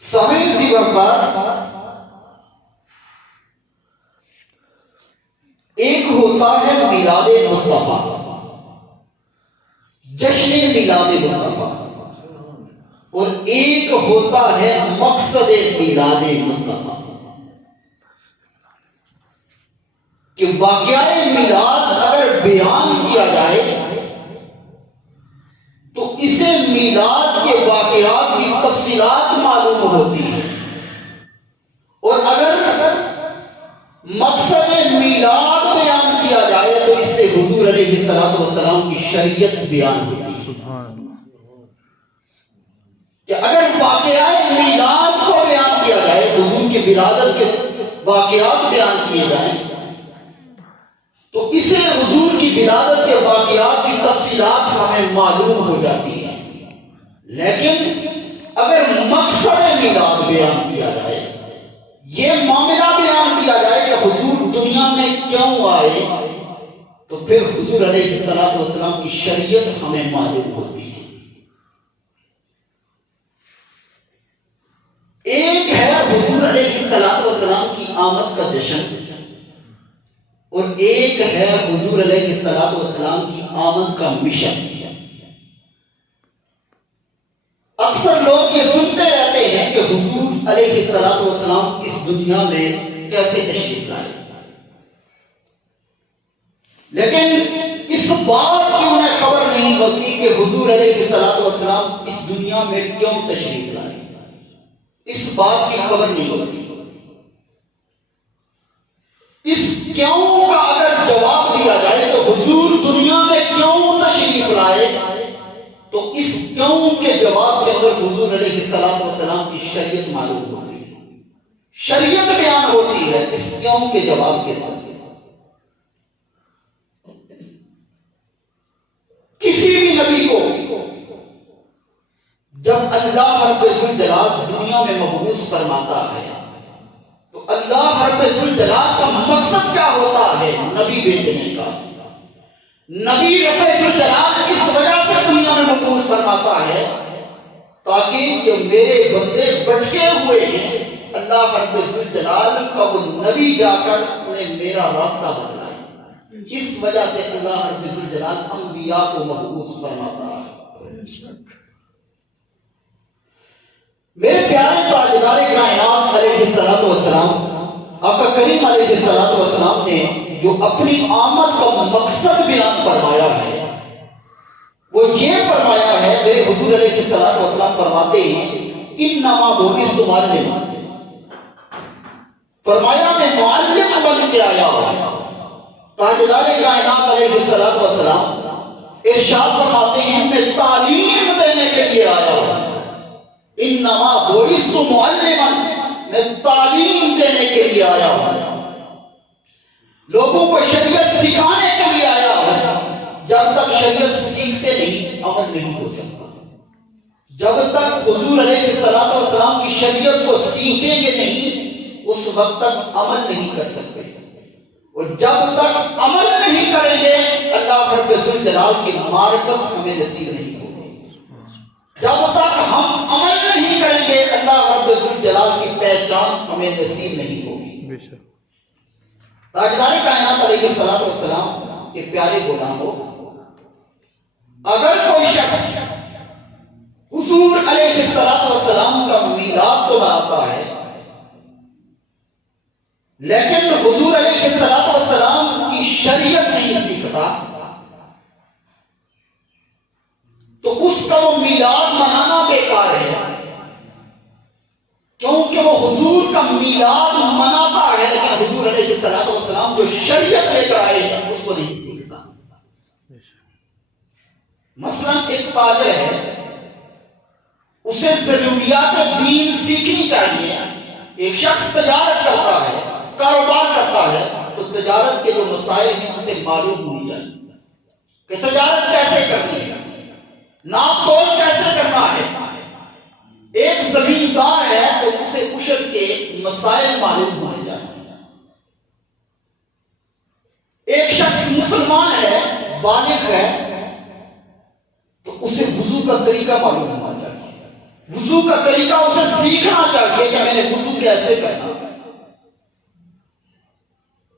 سامعین ذی وقار، ایک ہوتا ہے میلاد مصطفیٰ، جشن میلاد مصطفیٰ، اور ایک ہوتا ہے مقصد میلاد مصطفیٰ، کہ واقعہ میلاد اگر بیان کیا جائے تو اسے میلاد کے واقعات کی تفصیلات معلوم ہوتی ہیں، اور اگر مقصد میلاد بیان کیا جائے تو اس سے حضور علیہ السلام کی شریعت بیان ہوتی ہے۔ کہ اگر واقعہ میلاد کو بیان کیا جائے، حضور کی ولادت کے واقعات بیان کیے جائیں، تو اسے حضور کی ولادت کے واقعات کی تفصیلات ہمیں معلوم ہو جاتی ہیں۔ لیکن اگر مقصد میلاد بیان کیا جائے، یہ معاملہ بیان کیا جائے کہ حضور دنیا میں کیوں آئے، تو پھر حضور علیہ السلام کی شریعت ہمیں معلوم ہوتی ہے۔ ایک ہے حضور علیہ السلام کی آمد کا جشن، اور ایک ہے حضور علیہ السلام کی آمد کا مشن۔ اکثر لوگ یہ سنتے رہتے ہیں کہ حضور علیہ السلام اس دنیا میں کیسے تشریف لائے، لیکن اس بات کی انہیں خبر نہیں ہوتی کہ حضور علیہ السلام اس دنیا میں کیوں تشریف لائے، اس بات کی خبر نہیں ہوتی۔ اس کیوں کا اگر جواب دیا جائے کہ حضور دنیا میں کیوں تشریف لائے، تو اس کیوں کے جواب کے اندر حضور علیہ السلام کی شریعت معلوم ہوتی ہے، شریعت بیان ہوتی ہے اس کیوں کے جواب کے اندر۔ کسی بھی نبی کو جب اللہ رب ذوالجلال دنیا میں مبعوث فرماتا ہے تو اللہ رب ذوالجلال کا مقصد کیا ہوتا ہے نبی بھیجنے کا؟ نبی رب ذوالجلال اس وجہ سے دنیا میں مبعوث فرماتا ہے تاکہ یہ میرے بندے بھٹکے ہوئے ہیں، اللہ رب ذوالجلال کا وہ نبی جا کر انہیں میرا راستہ بتلائے۔ اس وجہ سے اللہ رب ذوالجلال انبیاء کو مبعوث فرماتا ہے۔ میرے پیارے تاجدار کائنات علیہ السلام، آقا کریم علیہ السلام نے جو اپنی آمد کا مقصد بیان فرمایا ہے، وہ یہ فرمایا ہے، میرے حضور علیہ السلام فرماتے ہیں انما بعثت معلما، فرمایا میں معلم بن کے آیا ہوں۔ تاجدار کائنات علیہ السلام ارشاد فرماتے ہیں میں تعلیم دینے کے لیے آیا ہوں۔ انما بعثت معلما، میں تعلیم دینے کے لیے آیا ہوں، لوگوں کو شریعت سکھانے کے لیے آیا ہوں۔ جب تک شریعت سیکھتے نہیں عمل نہیں ہو سکتا، جب تک حضور علیہ السلام کی شریعت کو سیکھیں گے نہیں اس وقت تک عمل نہیں کر سکتے، اور جب تک عمل نہیں کریں گے اللہ رب ذوالجلال کی معرفت ہمیں نصیب نہیں ہوگی۔ جب تک ہم عمل نہیں کریں گے اللہ رب ذوالجلال کی پہچان ہمیں نصیب نہیں ہوگی۔ تاجدار کائنات علیہ السلام کے پیارے غلاموں، اگر کوئی شخص حضور علیہ السلام کا میلاد تو مناتا ہے لیکن حضور علیہ السلام کی شریعت نہیں سیکھتا، تو اس کا وہ میلاد منانا بیکار ہے، کیونکہ وہ حضور کا میلاد مناتا ہے لیکن حضور علیہ السلام جو شریعت لے کر آئے ہیں اس کو نہیں سیکھتا۔ مثلا ایک تاجر ہے، اسے ضروریات دین سیکھنی چاہیے۔ ایک شخص تجارت کرتا ہے، کاروبار کرتا ہے، تو تجارت کے جو مسائل ہیں اسے معلوم ہونی چاہیے کہ تجارت کیسے کرنی ہے، ناپ تول کیسے کرنا ہے۔ ایک زمیندار ہے تو اسے عشر کے مسائل معلوم ہونے چاہیے۔ ایک شخص مسلمان ہے، بالغ ہے، تو اسے وضو کا طریقہ معلوم ہونا چاہیے۔ وضو وضو کا طریقہ اسے سیکھنا چاہیے کہ میں نے وضو کیسے کرنا.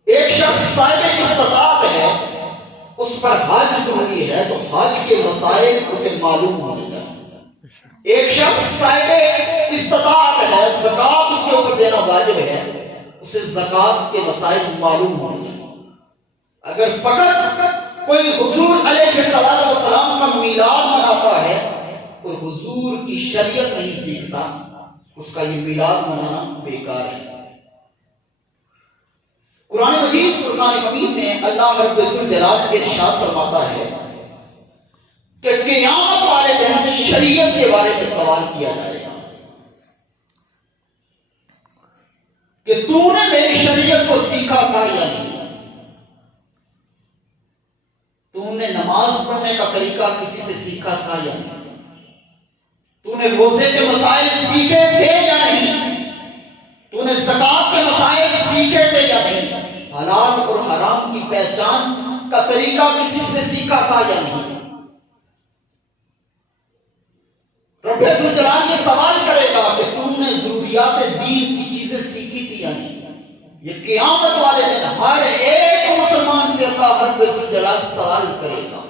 ایک شخص صاحب استطاعت ہے، اس پر حج ضروری ہے تو حج کے مسائل اسے معلوم ہونے چاہیے. ایک شخص صاحب استطاعت ہے، زکوٰۃ اس کے اوپر دینا واجب ہے، اسے زکوٰۃ کے مسائل معلوم ہونے چاہیے. اگر فقط کوئی حضور علیہ السلام کا میلاد مناتا ہے اور حضور کی شریعت نہیں سیکھتا، اس کا یہ میلاد منانا بیکار ہے. قرآن مجید فرقان حمید میں اللہ رب الجلال ارشاد فرماتا ہے کہ قیامت والے دن شریعت کے بارے میں سوال کیا جائے گا کہ تو نے میری شریعت کو سیکھا تھا یا نہیں. تو نے نماز پڑھنے کا طریقہ کسی سے سیکھا تھا یا نہیں. تو نے روزے کے مسائل سیکھے تھے یا نہیں. تو نے زکوٰۃ کے مسائل سیکھے تھے یا نہیں. حلال اور حرام کی پہچان کا طریقہ کسی سے سیکھا تھا یا نہیں. رب الجلال یہ سوال کرے گا کہ تم نے ضروریات دین کی چیزیں سیکھی تھی یا نہیں. یہ قیامت والے دن ہر ایک مسلمان سے اللہ رب الجلال سوال کرے گا.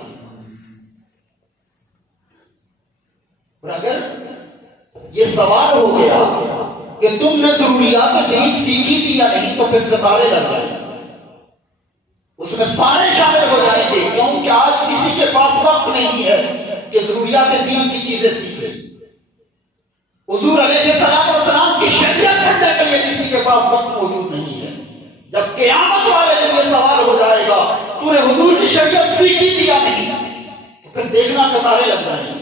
اور اگر یہ سوال ہو گیا کہ تم نے ضروریات دین سیکھی تھی یا نہیں تو پھر قطاریں لگ جائیں گے. اس میں سارے شامل ہو جائیں گے، کیونکہ آج کسی کے پاس وقت نہیں ہے کہ ضروریات دین کی چیزیں سیکھ لے. حضور علیہ السلام کی شریعت پڑھنے کے لیے کسی کے پاس وقت موجود نہیں ہے. جب قیامت والے دن یہ سوال ہو جائے گا تو نے حضور کی شریعت سیکھی تھی یا نہیں، تو پھر دیکھنا قطاریں لگ جائیں گے.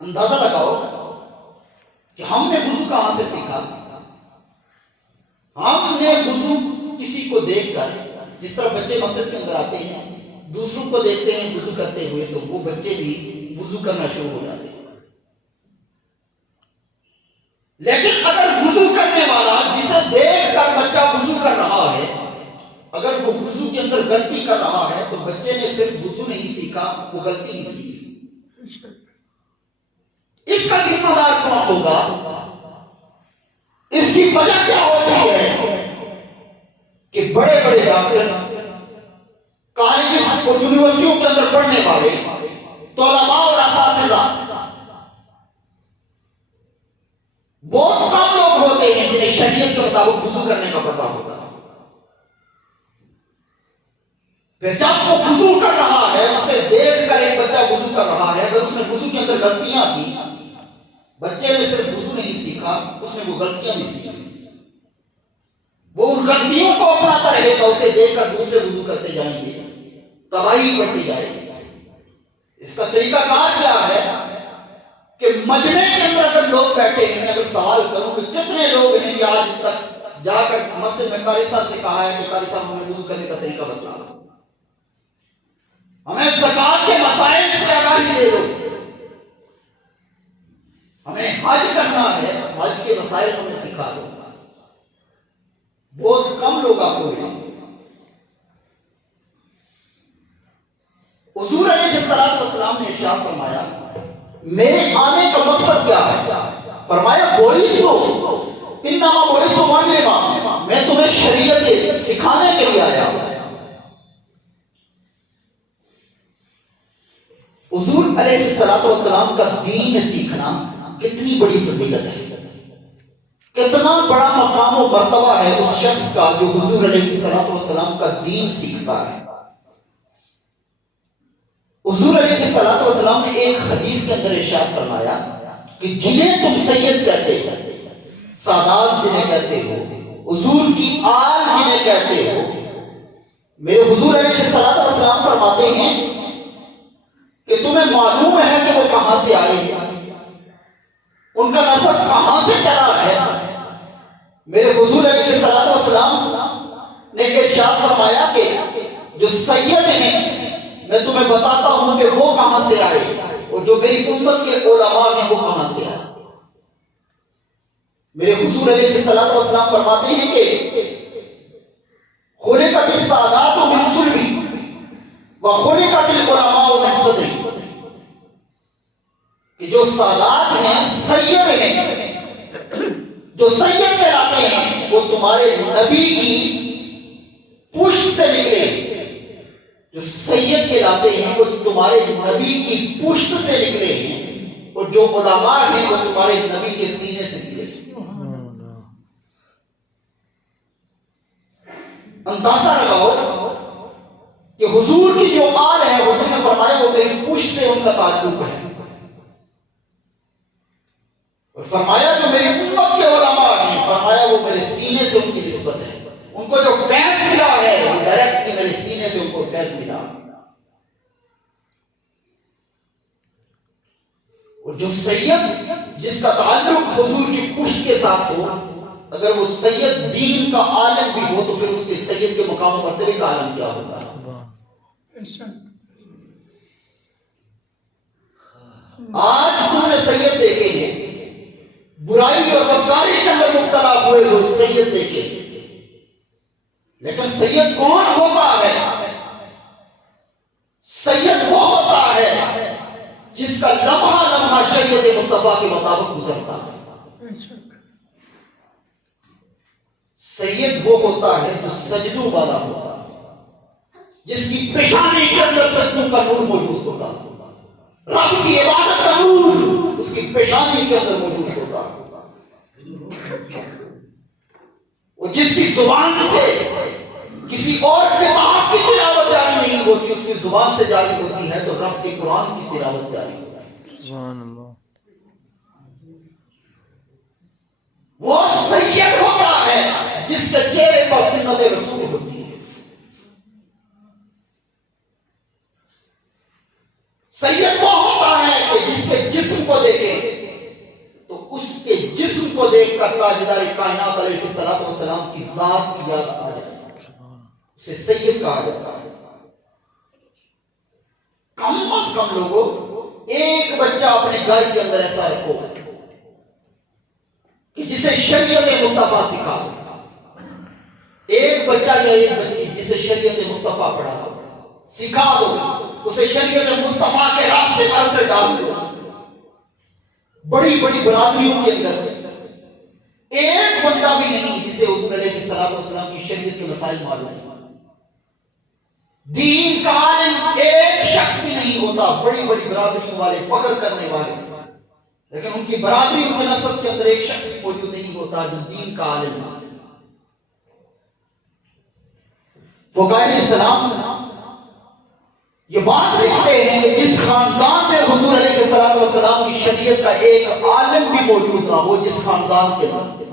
اندازہ لگاؤ کہ ہم نے وضو کہاں سے سیکھا. ہم نے وضو کسی کو دیکھ کر، جس طرح بچے مسجد کے اندر آتے ہیں دوسروں کو دیکھتے ہیں وضو کرتے ہوئے تو وہ بچے بھی وضو کرنا شروع ہو جاتے ہیں. لیکن اگر وضو کرنے والا جسے دیکھ کر بچہ وضو کر رہا ہے، اگر وہ وضو کے اندر غلطی کر رہا ہے تو بچے نے صرف وضو نہیں سیکھا، وہ غلطی نہیں سیکھی. اس کا ذمہ دار کون ہوگا؟ اس کی وجہ کیا ہوتی ہے کہ بڑے بڑے ڈاکٹر، کالجز اور یونیورسٹیوں کے اندر پڑھنے والے طلباء اور اساتذہ بہت کم لوگ ہوتے ہیں جنہیں شریعت کے مطابق وضو کرنے کا پتہ ہوتا ہے. پھر جب وہ وضو کر رہا ہے، اسے دیکھ کر ایک بچہ وضو کر رہا ہے، اگر اس نے وضو کے اندر غلطیاں کی، بچے نے صرف وضو نہیں سیکھا، اس نے وہ غلطیاں بھی سیکھی. وہ ان غلطیوں کو اپناتا رہے گا، اسے دیکھ کر دوسرے وضو کرتے جائیں گے، تباہی بڑھتی جائے گی. اس کا طریقہ کار کیا ہے کہ مجمع کے اندر اگر لوگ بیٹھے ہیں، میں اگر سوال کروں کہ کتنے لوگ ہیں کہ آج تک جا کر مسجد میں قاری صاحب سے کہا ہے کہ قاری صاحب ہمیں وضو کرنے کا طریقہ بتلا دو، ہمیں زکوٰۃ کے مسائل سے آگاہی دے دو، ہمیں حج کرنا ہے، حج کے مسائل ہمیں سکھا دو. بہت کم لوگ آپ کو ملیں گے. حضور علیہ السلام نے ارشاد فرمایا میرے آنے کا مقصد کیا ہے؟ فرمایا انما بعثت معلما، میں تمہیں شریعت سکھانے کے لیے آیا ہوں. حضور علیہ السلام کا دین سیکھنا کتنی بڑی فضیلت ہے، کتنا بڑا مقام و مرتبہ ہے اس شخص کا جو حضور علیہ السلام کا دین سیکھتا ہے. حضور علیہ السلام نے ایک حدیث کے اندر ارشاد فرمایا کہ جنہیں تم سید کہتے ہو، سادات جنہیں کہتے ہو، حضور کی آل جنہیں کہتے ہو، میرے حضور علیہ السلام فرماتے ہیں کہ تمہیں معلوم ہے کہ وہ کہاں سے آئے ہیں، ان کا نسب کہاں سے چلا ہے. میرے حضور علیہ السلام نے ارشاد فرمایا کہ جو سید ہیں میں تمہیں بتاتا ہوں کہ وہ کہاں سے آئے اور جو میری امت کے علماء ہیں وہ کہاں سے آئے. میرے حضور علیہ السلام فرماتے ہیں کہ خلقت السادات من صلبی، وَخُلِقَتِ الْعُلَمَاءُ مِنْ صَدْرِهِ، کہ جو سادات ہیں، سید ہیں، جو سید کہلاتے ہیں، وہ تمہارے نبی کی پشت سے نکلے ہیں. جو سید کہلاتے ہیں وہ تمہارے نبی کی پشت سے نکلے ہیں، اور جو علماء ہیں وہ تمہارے نبی کے سینے سے نکلے ہیں. اندازہ لگاؤ کہ حضور کی جو آل ہے، حضور نے فرمایا وہ میری پشت سے ان کا تعلق ہے، اور فرمایا جو میری امت کے علماء ہیں، فرمایا وہ میرے سینے سے ان کی نسبت ہے. ان کو جو فیض ملا ہے وہ ڈائریکٹلی میرے سینے سے ان کو فیض ملا. اور جو سید جس کا تعلق حضور کی پشت کے ساتھ ہو، اگر وہ سید دین کا عالم بھی ہو تو پھر اس کے سید کے مقام و مرتبے کا عالم کیا ہوگا؟ آج تم نے سید دیکھے ہیں، برائی اور بدکاری کے اندر مبتلا ہوئے وہ سید دیکھے، لیکن سید کون ہوتا ہے؟ سید وہ ہوتا ہے جس کا لمحہ لمحہ شریعت مصطفیٰ کے مطابق گزرتا ہے. سید وہ ہوتا ہے جو سجدوں والا ہوتا ہے، جس کی پیشانی کے اندر سجدوں کا نور موجود ہوتا ہے. رب کی عبادت کا نور اس کی پیشانی کے اندر موجود ہوتا ہے. وہ جس کی زبان سے کسی اور کتاب کی تلاوت جاری نہیں ہوتی، اس کی زبان سے جاری ہوتی ہے تو رب کے قرآن کی تلاوت جاری ہوتی ہے. سبحان اللہ. وہ سید ہوتا ہے جس کے چہرے پر سنت رسول ہوتی ہے. سید وہ ہوتا ہے کہ جس کے جسم کو دیکھے تو اس کے جسم کو دیکھ کر تاجدار کائنات علیہ الصلوۃ والسلام کی ذات کی یاد آ جائے، اسے سید کہا جاتا ہے. کم از کم لوگوں ایک بچہ اپنے گھر کے اندر ایسا رکھو کہ جسے شریعت مصطفیٰ سکھا، ایک بچہ یا ایک بچی جسے شریعت مصطفیٰ پڑھا سکھا دو، اسے شریعت مصطفیٰ کے راستے پر سے ڈال دو. بڑی بڑی برادریوں کے اندر ایک بندہ بھی نہیں جسے حضور علیہ السلام کی شریعت کے مسائل معلوم ہے. دین کا عالم ایک شخص بھی نہیں ہوتا، بڑی بڑی برادریوں والے، فخر کرنے والے، لیکن ان کی برادری ان کے نسب کے اندر ایک شخص موجود نہیں ہوتا جو دین کا عالم ہے. فقائے اسلام یہ بات لکھتے ہیں کہ جس خاندان میں حضور علیہ السلام کی شریعت کا ایک عالم بھی موجود تھا، وہ جس خاندان کے اندر،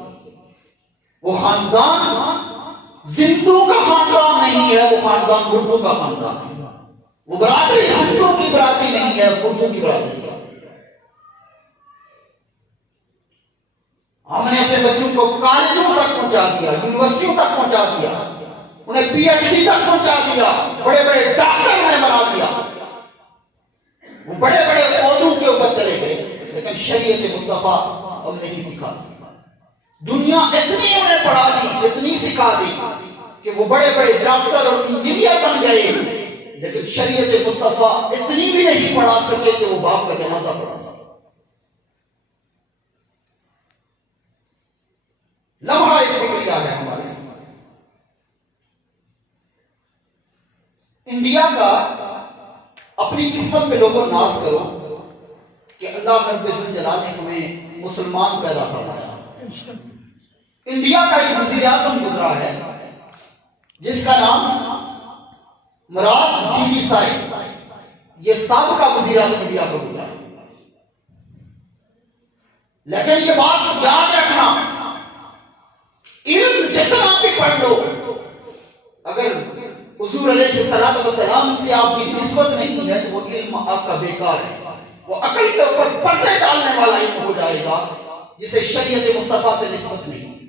وہ خاندان زندوں کا خاندان نہیں ہے، وہ خاندان مردوں کا خاندان ہے. وہ برادری زندوں کی برادری نہیں ہے، مردوں کی برادری ہے. ہم نے اپنے بچوں کو کالجوں تک پہنچا دیا، یونیورسٹیوں تک پہنچا دیا، انہیں پی ایچ ڈی تک پہنچا دیا، بڑے بڑے ڈاکٹر نے بنا دیا، وہ بڑے بڑے عہدوں کے اوپر چلے گئے، لیکن شریعت مصطفیٰ ہم نہیں سکھا. دنیا اتنی انہیں پڑھا دی، اتنی سکھا دی کہ وہ بڑے بڑے ڈاکٹر اور انجینئر بن گئے، لیکن شریعت مصطفیٰ اتنی بھی نہیں پڑھا سکے کہ وہ باپ کا جنازہ پڑھا سکے. لمحہ ایک فکریہ ہے ہمارے. انڈیا کا اپنی قسمت پہ لوگوں ناز کرو کہ اللہ رب الجلال نے ہمیں مسلمان پیدا فرمایا. انڈیا کا ایک وزیر اعظم گزرا ہے جس کا نام مراد بی بی صاحب، یہ سابقہ وزیر اعظم انڈیا کا گزرا. لیکن یہ بات یاد رکھنا، علم جتنا بھی پڑھ لو، اگر حضور علیہ السلام سے آپ کی نسبت نہیں ہے تو وہ علم آپ کا بیکار ہے. وہ عقل کے اوپر پردے ڈالنے والا علم ہو جائے گا جسے شریعت مصطفیٰ سے نسبت نہیں،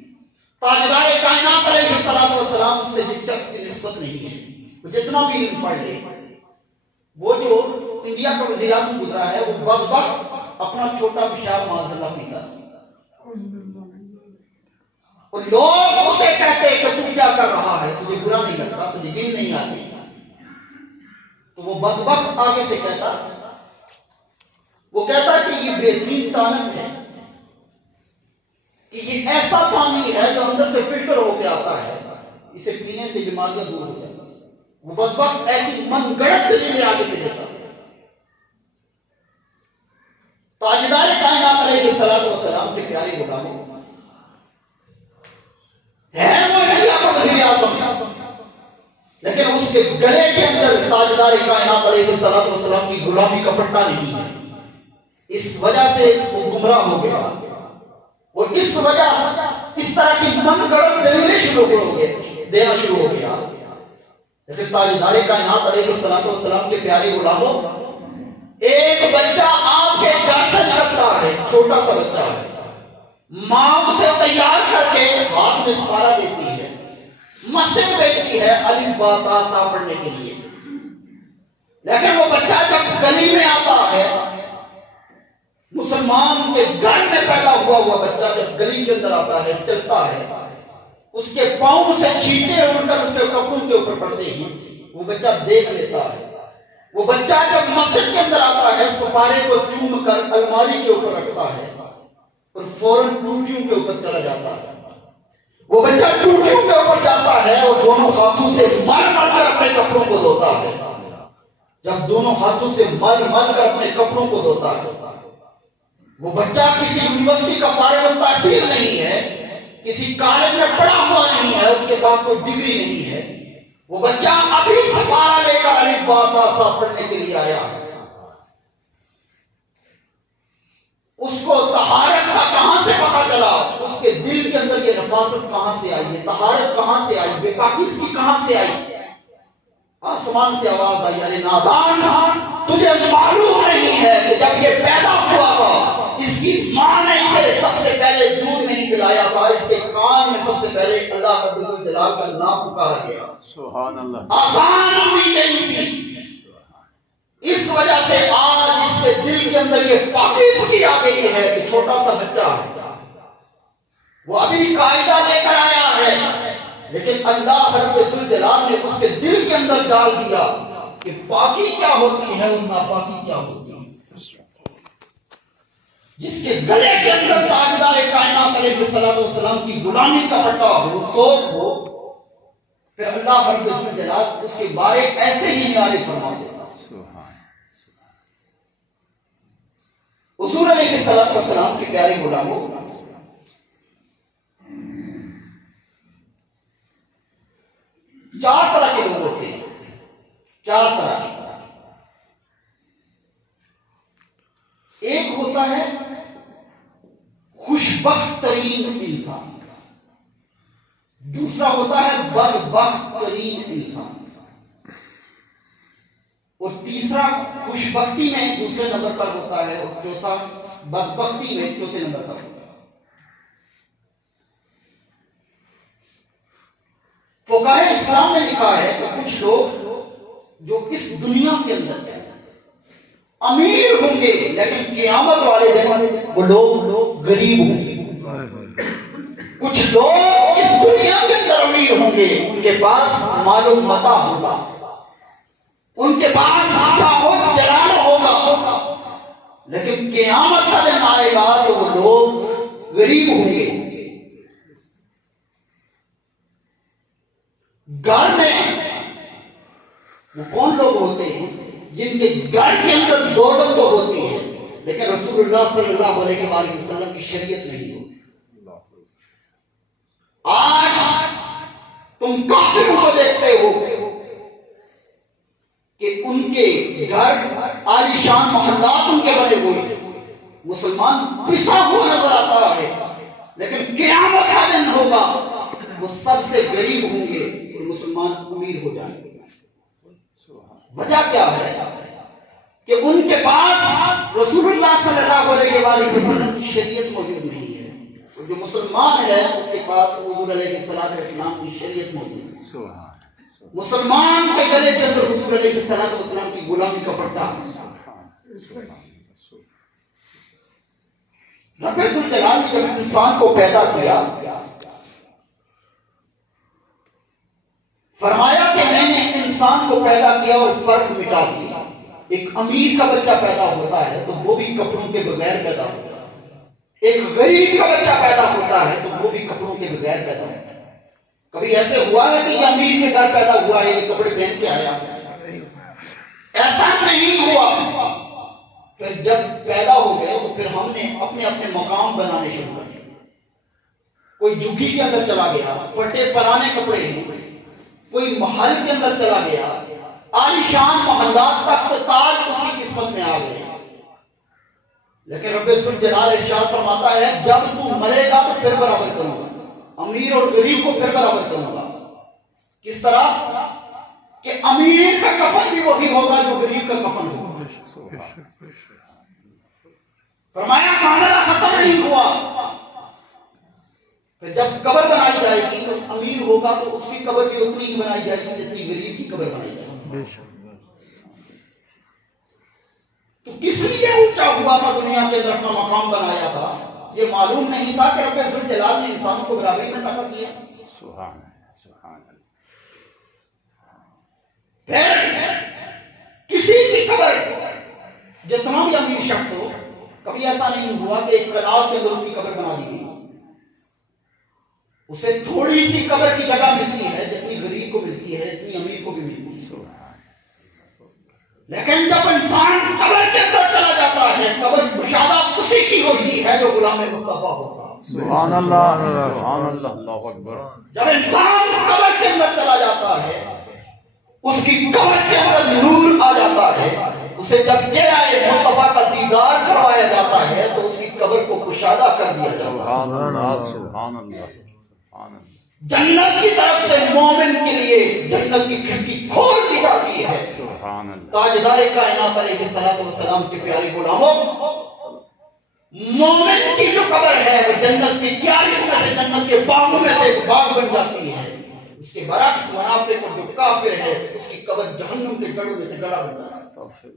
تاجدار کائنات علیہ السلام سے جس شخص کی نسبت نہیں ہے، وہ جتنا بھی علم پڑھ لے. وہ جو انڈیا کا وزیر اعظم گزرا ہے وہ بدبخت اپنا چھوٹا پیشاب معاذ اللہ پیتا تھا، اور لوگ اسے کہتے کہ تم کیا کر رہا ہے، تجھے برا نہیں لگتا، تجھے دین نہیں آتی، تو تو وہ بدبخت آگے سے کہتا، وہ کہتا کہ یہ بہترین ٹانک ہے، کہ یہ ایسا پانی ہے جو اندر سے فلٹر ہو کے آتا ہے، اسے پینے سے بیماریاں دور ہو جاتی ہیں۔ وہ بدبخت ایسی من گڑت دلیل آگے سے دیتا ہے۔ تاجدار کائنات علیہ الصلوۃ والسلام کے پیارے غلاموں، ہے وہ انڈیا کا وزیر اعظم، لیکن اس کے گلے کے اندر تاجدار کائنات علیہ الصلوۃ والسلام کی غلامی کا پٹا نہیں ہے۔ اس وجہ سے وہ گمراہ ہو گیا، وہ اس وجہ اس طرح کی من گڑت دلیلیں شروع ہو گئے دینا شروع ہو گیا۔ لیکن تاجدار کائنات علیہ الصلوۃ والسلام کے پیارے غلاموں، ایک بچہ آپ کے گھر سے نکلتا ہے، چھوٹا سا بچہ ہے، ماں اسے تیار کر کے ہاتھ میں سپارہ دیتی ہے، مسجد بھیجتی ہے الف با تا سا پڑھنے کے لیے۔ لیکن وہ بچہ جب گلی میں آتا ہے، مسلمان کے گھر میں پیدا ہوا بچہ جب گلی کے اندر آتا ہے، چلتا ہے، اس کے پاؤں سے چھینٹے اڑ کر اس کے کپڑوں کے اوپر پڑتے ہیں، وہ بچہ دیکھ لیتا ہے۔ وہ بچہ جب مسجد کے اندر آتا ہے، سپارے کو چوم کر الماری کے اوپر رکھتا ہے اور فوراً ٹوٹیوں کے اوپر چلا جاتا ہے۔ وہ بچہ ٹوٹیوں کے اوپر جاتا ہے اور دونوں ہاتھوں سے مل مل کر اپنے کپڑوں کو دھوتا ہے۔ جب دونوں ہاتھوں سے مل مل کر اپنے کپڑوں کو دھوتا ہے، وہ بچہ کسی یونیورسٹی کا فارغ التحصیل نہیں ہے، کسی کالج میں پڑھا ہوا نہیں ہے، اس کے پاس کوئی ڈگری نہیں ہے، وہ بچہ ابھی سپارہ لے کر الف با تا سا پڑھنے کے لیے آیا ہے۔ اس کو طہارت کا کہاں سے پتا چلا؟ اس کے دل کے اندر یہ نفاست کہاں سے آئی ہے، طہارت کہاں سے آئی ہے، پاکیزگی کہاں سے آئی؟ آسمان سے آواز آئی، ارے نادان، تجھے معلوم نہیں ہے کہ جب یہ پیدا ہوا تھا، اس کی ماں نے اسے سب سے پہلے دودھ نہیں پلایا تھا، اس کے کان میں سب سے پہلے اللہ رب الجلال کا نام پکارا گیا، سبحان اللہ، آزان دی گئی تھی۔ اس وجہ سے آج اس کے دل کے اندر یہ پاکیزگی آ گئی ہے کہ چھوٹا سا بچہ ہے، وہ ابھی قاعدہ لے کر آیا ہے، لیکن اللہ رب الجلال نے اس کے دل کے اندر ڈال دیا کہ پاکی کیا ہوتی ہے اور ناپاکی کیا ہوتی ہے۔ جس کے گلے کے اندر تاجدار کائنات علیہ الصلوۃ والسلام کی غلامی کا پٹا ہو، توق ہو، پھر اللہ رب الجلال اس کے بارے ایسے ہی نیارے فرما دیتا۔ حضور علیہ الصلوۃ والسلام کے پیارے غلاموں، چار طرح کے لوگ ہوتے ہیں، چار طرح کے۔ ایک ہوتا ہے خوشبخت ترین انسان، دوسرا ہوتا ہے بدبخت ترین انسان، اور تیسرا خوشبختی میں دوسرے نمبر پر ہوتا ہے، اور چوتھا بدبختی میں چوتھے نمبر پر ہوتا ہے۔ فقہاء اسلام نے لکھا ہے کہ کچھ لوگ جو اس دنیا کے اندر امیر ہوں گے، لیکن قیامت والے دن وہ لوگ غریب ہوں گے۔ کچھ لوگ اس دنیا کے اندر امیر ہوں گے، ان کے پاس مال و متاع ہوگا، ان کے پاس جاہ و جلال ہوگا، لیکن قیامت کا دن آئے گا تو وہ لوگ غریب ہوں گے۔ گھر میں وہ کون لوگ ہوتے ہیں جن کے گھر کے اندر دولت تو ہوتی ہے، لیکن رسول اللہ صلی اللہ علیہ وآلہ وسلم کی شریعت نہیں ہوتی۔ آج تم کافروں کو دیکھتے ہو کہ ان کے گھر عالیشان محلات ان کے بنے ہوئے ہیں، مسلمان پسا ہوا نظر آتا ہے، لیکن قیامت کا دن ہوگا وہ سب سے غریب ہوں گے اور مسلمان امیر ہو جائیں گے۔ وجہ کیا ہے؟ کہ ان کے پاس رسول اللہ صلی اللہ علیہ وآلہ وسلم کی شریعت موجود نہیں ہے، اور جو مسلمان ہے اس کے پاس حضور علیہ السلام کی شریعت موجود ہے۔ مسلمان کے گلے کے اندر حضور علیہ السلام کی غلامی کا پٹا ہے۔ رب الجلال نے جب انسان کو پیدا کیا، فرمایا کہ میں نے انسان کو پیدا کیا اور فرق مٹا دیا. ایک امیر کا بچہ پیدا ہوتا ہے تو وہ بھی کپڑوں کے بغیر پیدا ہوتا ہے. ایک غریب کا بچہ پیدا ہوتا ہے تو وہ بھی کپڑوں کے بغیر پیدا ہوتا ہے. کبھی ایسے ہوا ہے کہ یہ امیر کے گھر پیدا ہوا ہے یہ کپڑے پہن کے آیا؟ ایسا نہیں ہوا. پھر جب پیدا ہو گئے تو پھر ہم نے اپنے اپنے مقام بنانے شروع کر دیے. کوئی جھگی کے اندر چلا گیا, پٹے پرانے کپڑے ہیں. کوئی محل کے اندر چلا گیا, عالیشان محلات تخت تاج اس کی قسمت میں آ گئے. لیکن رب ذوالجلال ارشاد فرماتا ہے جب تو مرے گا تو پھر برابر کروں گا, امیر اور غریب کو پھر برابر کروں گا. کس طرح کہ امیر کا کفن بھی وہی ہوگا جو غریب کا کفن ہوگا. فرمایا معاملہ ختم نہیں ہوا. پھر جب قبر بنائی جائے گی تو امیر ہوگا تو اس کی قبر بھی اتنی ہی بنائی جائے گی جتنی غریب کی قبر بنائی جائے گی. تو کس لیے اونچا ہوا تھا دنیا کے اندر اپنا مقام بنایا تھا؟ یہ معلوم نہیں تھا کہ رب ذوالجلال نے انسانوں کو برابری میں پیدا کیا. سبحان سبحان اللہ. پھر کسی کی قبر جتنا بھی امیر شخص ہو, کبھی ایسا نہیں ہوا کہ ایک کلاؤ کے اندر اس کی قبر بنا دی گئی. اسے تھوڑی سی قبر کی جگہ ملتی ہے جتنی غریب کو ملتی ہے جتنی امیر کو بھی ملتی ہے. لیکن جب انسان قبر کے اندر چلا جاتا ہے قبر کشادہ اسی کی ہوتی ہے جو غلام مصطفیٰ ہوتا ہے. سبحان اللہ سبحان اللہ اللہ اکبر. جب انسان قبر کے اندر چلا جاتا ہے اس کی قبر کے اندر نور آ جاتا ہے. اسے جب چہرہ مصطفیٰ کا دیدار کروایا جاتا ہے تو اس کی قبر کو کشادہ کر دیا جاتا ہے. سبحان اللہ سبحان اللہ سبحان اللہ. جنت کی طرف سے مومن کے لیے جنت کی کھڑکی کھول دی جاتی ہے. سبحان اللہ. تاجدار کائنات علیہ الصلوۃ والسلام کے پیارے غلاموں, مومن کی جو قبر ہے وہ جنت کی کیاریوں میں سے جنت کے باغوں میں سے ایک باغ بن جاتی ہے. اس کے برعکس منافق اور جو کافر ہے اس کی قبر جہنم کے گڑھوں میں سے گڑھا بن جاتا ہے.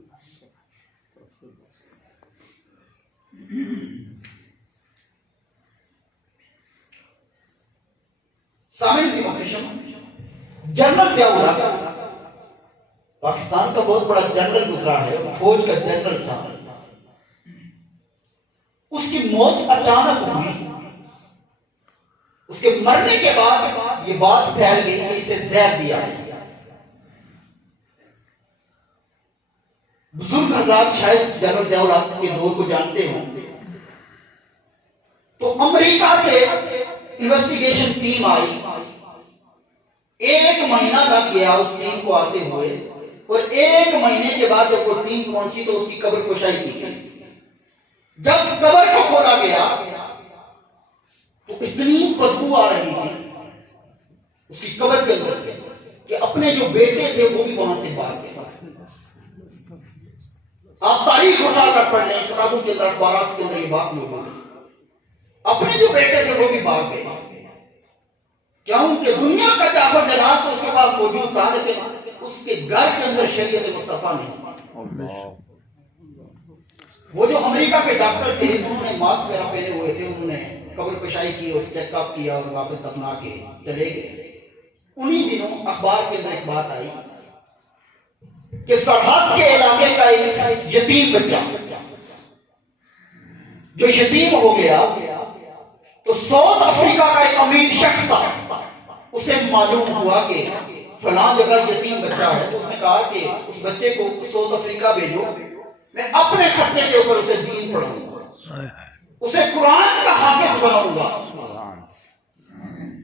سامعین کی محتشم, جنرل ضیاء الحق پاکستان کا بہت بڑا جنرل گزرا ہے, فوج کا جنرل تھا. اس کی موت اچانک ہوئی. اس کے مرنے کے بعد یہ بات پھیل گئی کہ اسے زہر دیا ہے. بزرگ حضرات شاید جنرل ضیاء الحق کے دور کو جانتے ہوں. تو امریکہ سے انویسٹیگیشن ٹیم آئی. 1 مہینہ لگ گیا اس ٹیم کو آتے ہوئے, اور 1 مہینے کے بعد جب وہ ٹیم پہنچی تو اس کی قبر کشائی کی گئی. جب قبر کو کھولا گیا تو اتنی بدبو آ رہی تھی اس کی قبر کے اندر سے کہ اپنے جو بیٹے تھے وہ بھی وہاں سے باہر گئے. آپ تاریخ اٹھا کر پڑھ لیں, کتابوں کے اندر اخبارات کے اندر یہ بات موجود ہے. اپنے جو بیٹے تھے وہ بھی بھاگ گئے. کیوں کہ دنیا کا جاہ و جلال تو اس کے پاس موجود تھا لیکن اس کے گھر کے اندر شریعت مصطفیٰ نہیں. وہ جو امریکہ کے ڈاکٹر تھے انہوں نے ماسک میرا پہنے ہوئے تھے, انہوں نے قبر کشائی کی اور چیک اپ کیا اور واپس دفنا کے چلے گئے. انہی دنوں اخبار کے اندر ایک بات آئی کہ سرحد کے علاقے کا ایک یتیم بچہ جو یتیم ہو گیا تو ساؤتھ افریقہ کا ایک امیر شخص تھا, اسے معلوم ہوا کہ فلاں جگہ یتیم بچہ ہے. تو اس نے کہا کہ اس بچے کو ساؤتھ افریقہ بھیجو, میں اپنے خرچے کے اوپر اسے دین پڑھاؤں گا, اسے قرآن کا حافظ بناؤں گا.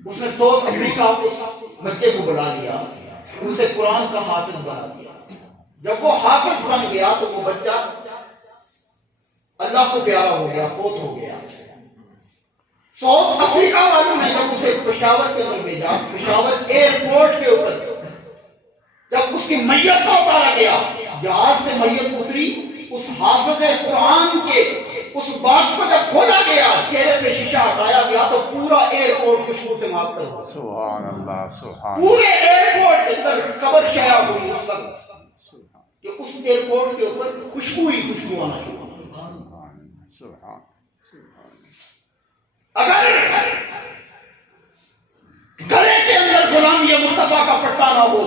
اس نے ساؤتھ افریقہ اس بچے کو بلا لیا, اسے قرآن کا حافظ بنا دیا. جب وہ حافظ بن گیا تو وہ بچہ اللہ کو پیارا ہو گیا, فوت ہو گیا. ساؤتھ افریقہ والوں نے جب اسے پشاور کے اندر بھیجا, پشاور ایئرپورٹ کے اوپر جب اس کی میت کو اتارا گیا, جہاز سے میت اتری, اس حافظ قرآن کے اس باکس کو جب کھولا گیا, چہرے سے شیشہ ہٹایا گیا تو پورا ایئرپورٹ خوشبو سے معطر ہو گیا. سبحان اللہ سبحان. پورے ایئرپورٹ کے اندر خبر شائع ہوئی اس وقت کہ اس ایئرپورٹ کے اوپر خوشبو ہی خوشبو آنا شروع. اگر گلے کے اندر غلامی مصطفیٰ کا پٹا نہ ہو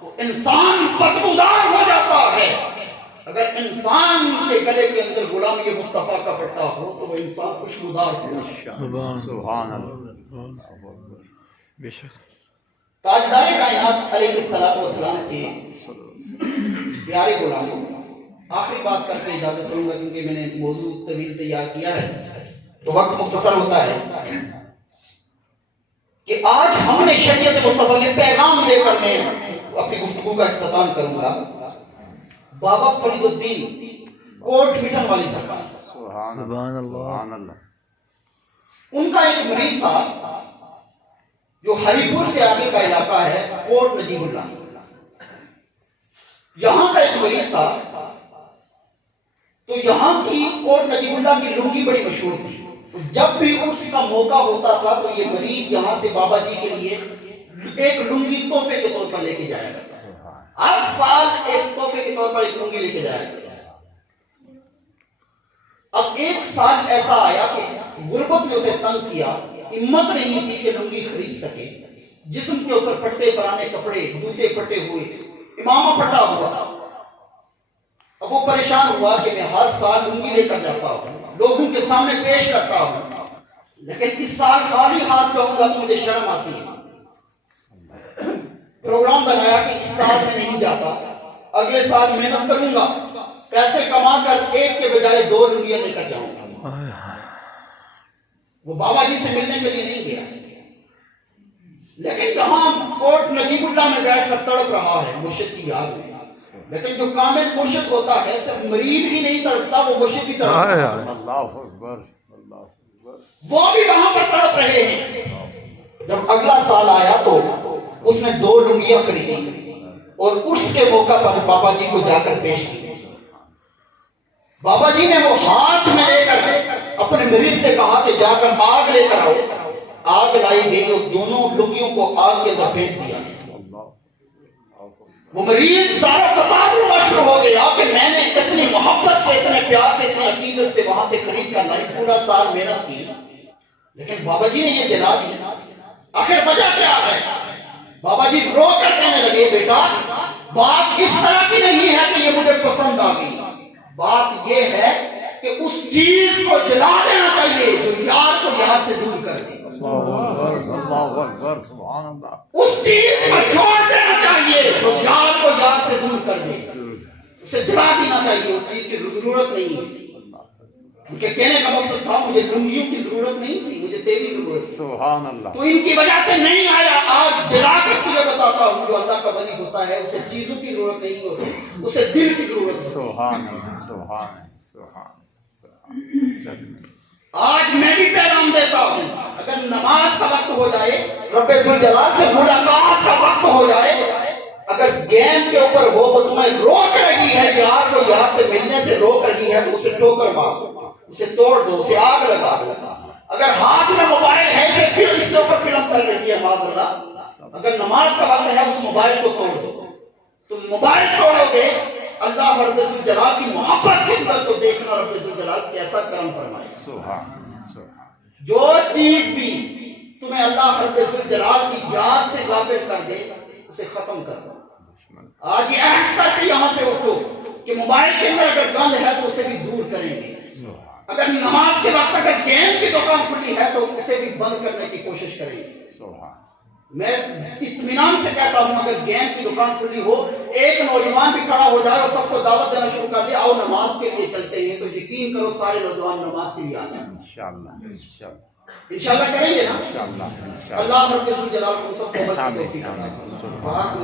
تو انسان بدبودار ہو جاتا ہے. اگر انسان کے گلے کے اندر غلامی مصطفیٰ کا پٹا ہو تو وہ انسان خوشبودار ہوگا. سبحان اللہ. بے شک. تاجدار کائنات علیہ السلام کے پیارے غلاموں، آخری بات کر کے اجازت کروں گا کیونکہ میں نے موضوع طویل تیار کیا ہے تو وقت مختصر ہوتا ہے کہ آج ہم نے شریعت مصطفیٰ کے پیغام دے کر میں اپنی گفتگو کا اختتام کروں گا. بابا فرید الدین کوٹ مٹن والی سرکار، سبحان اللہ. سبحان اللہ. ان کا ایک مرید تھا جو ہری پور سے آگے کا علاقہ ہے کوٹ نجیب اللہ. یہاں کا ایک مرید تھا تو یہاں کی کوٹ نجیب اللہ کی لنگی بڑی مشہور تھی. جب بھی اس کا موقع ہوتا تھا تو یہ مرید یہاں سے بابا جی کے لیے ایک لنگی تحفے کے طور پر لے کے جایا کرتا. ہر سال ایک تحفے کے طور پر ایک لنگی لے کے جایا کرتا. اب ایک سال ایسا آیا کہ غربت نے اسے تنگ کیا، ہمت نہیں تھی کہ لنگی خرید سکے. جسم کے اوپر پھٹے پرانے کپڑے، جوتے پھٹے ہوئے، امامہ پھٹا ہوا. اب وہ پریشان ہوا کہ میں ہر سال لنگی لے کر جاتا ہوں، لوگوں کے سامنے پیش کرتا ہوں، لیکن اس سال خالی ہاتھ جاؤں گا تو مجھے شرم آتی ہے. پروگرام بنایا کہ اس سال میں نہیں جاتا، اگلے سال محنت کروں گا، پیسے کما کر ایک کے بجائے 2 لنگیاں لے کر جاؤں گا. وہ بابا جی سے ملنے کے لیے نہیں گیا، لیکن یہاں کوٹ نجیب اللہ میں بیٹھ کر تڑپ رہا ہے مرشد کی یاد میں. لیکن جو کامل مرشد ہوتا ہے صرف مرید ہی نہیں تڑپتا، وہ مرشد بھی تڑپتا ہے. اللہ اکبر. اللہ اکبر. وہ بھی وہاں پر تڑپ رہے ہیں. جب اگلا سال آیا تو اس نے 2 لنگیاں خریدی اور اس کے موقع پر بابا جی کو جا کر پیش کی. بابا جی نے وہ ہاتھ میں لے کر اپنے مریض سے کہا کہ جا کر آگ لے کر آؤ. آگ لائی گئی اور دونوں لنگیوں کو آگ کے اندر پھینک دیا. وہ مریض سارا قطار رونا شروع ہو گیا کہ میں نے اتنی محبت سے، اتنے پیار سے، اتنی عقیدت سے وہاں سے خرید کر لائی، پورا سال محنت کی، لیکن بابا جی نے یہ جلا دیا. آخر وجہ کیا ہے؟ بابا جی رو کر کہنے لگے بیٹا بات اس طرح کی نہیں ہے کہ یہ مجھے پسند آ گئی. بات یہ ہے کہ اس چیز کو جلا دینا چاہیے جو یار کو یار سے دور کر دے. اللہ اکبر. سبحان اللہ. اس چیز کو چھوڑ دینا چاہیے جو یار کو یار سے دور کر دے. اسے جلا دینا چاہیے، اس چیز کی ضرورت نہیں ہے. ان کے کہنے کا مقصد تھا مجھے لنگیوں کی ضرورت نہیں تھی، مجھے تیری ضرورت تھی. سبحان اللہ. تو ان کی وجہ سے نہیں آیا. آج جلا کر تجھے بتاتا ہوں جو اللہ کا ولی ہوتا ہے اسے چیزوں کی ضرورت نہیں ہوتی، اسے دل کی ضرورت ہوتی ہے. سبحان اللہ. سبحان. سبحان. آج میں بھی پیغام دیتا ہوں، اگر نماز کا وقت ہو جائے، رب ذوالجلال سے ملاقات کا وقت ہو جائے، اگر گیم کے اوپر ہو وہ تمہیں روک رہی ہے، یار کو یار سے ملنے سے روک رہی ہے، تو اسے ٹھوکر مار دو، اسے توڑ دو، اسے آگ لگا دو. اگر ہاتھ میں موبائل ہے پھر اس کے اوپر فلم چل رہی ہے معاذ اللہ، اگر نماز کا وقت ہے اس موبائل کو توڑ دو. تم موبائل توڑو گے، اللہ رب الجلال کی محبت کے اندر تو دیکھنا رب الجلال کیسا کرم فرمائے. جو چیز بھی تمہیں اللہ رب الجلال کی یاد سے غافل کر دے اسے ختم کر دو. آج یہ عہد کر کے یہاں سے اٹھو کہ موبائل کے اندر اگر گند ہے تو اسے بھی دور کریں گے. اگر نماز کے وقت اگر گیم کی دکان کھلی ہے تو اسے بھی بند کرنے کی کوشش کریں گے. میں اطمینان سے کہتا ہوں اگر گیم کی دکان کھلی ہو، ایک نوجوان بھی کھڑا ہو جائے اور سب کو دعوت دینا شروع کر دے آؤ نماز کے لیے چلتے ہیں، تو یقین کرو سارے نوجوان نماز کے لیے آ جائیں. انشاءاللہ کریں گے نا. اللہ رب الجلال ہم سب کو توفیق عطا فرمائے.